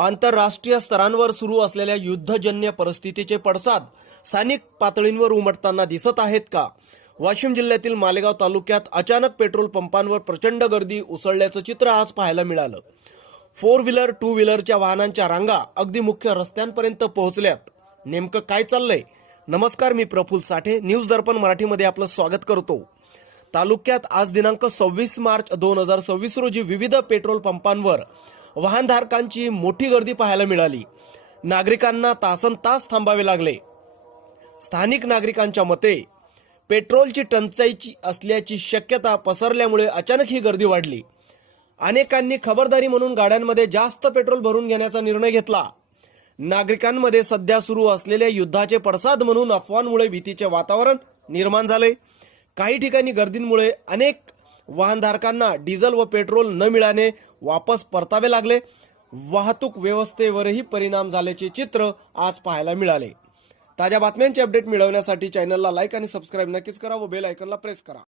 आंतरराष्ट्रीय स्तरांवर सुरू असलेल्या युद्धजन्य परिस्थितीचे पडसाद स्थानिक पातळींवर उमटताना दिसत आहेत का? वाशिम जिल्ह्यातील मालेगाव तालुक्यात अचानक पेट्रोल पंपांवर प्रचंड गर्दी उसळल्याचं चित्र आज पाहायला मिळालं. 4 व्हीलर 2 व्हीलरच्या वाहनांच्या रांगा अगदी मुख्य रस्त्यांपर्यंत पोहोचल्यात. नेमकं काय चाललंय? नमस्कार, मी प्रफुल्ल साठे, न्यूज दर्पण मराठीमध्ये आपलं स्वागत करतो. तालुक्यात आज दिनांक 26 मार्च 2026 रोजी विविध पेट्रोल पंपांवर वाहनधारकांची मोठी गर्दी पाहायला मिळाली. नागरिकांना तासनतास थांबावे लागले. स्थानिक नागरिकांच्या मते पेट्रोलची टंचाई असल्याची शक्यता पसरल्यामुळे अचानक ही गर्दी वाढली. अनेकांनी खबरदारी म्हणून गाड्यांमध्ये जास्त पेट्रोल भरून घेण्याचा निर्णय घेतला. नागरिकांमध्ये सध्या सुरू असलेल्या युद्धाचे पडसाद म्हणून अफवांमुळे भीतीचे वातावरण निर्माण झाले. काही ठिकाणी गर्दींमुळे अनेक वाहनधारकांना डिझेल व पेट्रोल न मिळाले वापस परतावे लागले. वाहतूक व्यवस्थेवरही परिणाम झाल्याचे चित्र आज पाहायला मिळाले. ताज्या बातम्यांचे अपडेट मिळवण्यासाठी चॅनलला लाईक आणि सबस्क्राईब नक्कीच करा व बेल आयकॉनला प्रेस करा.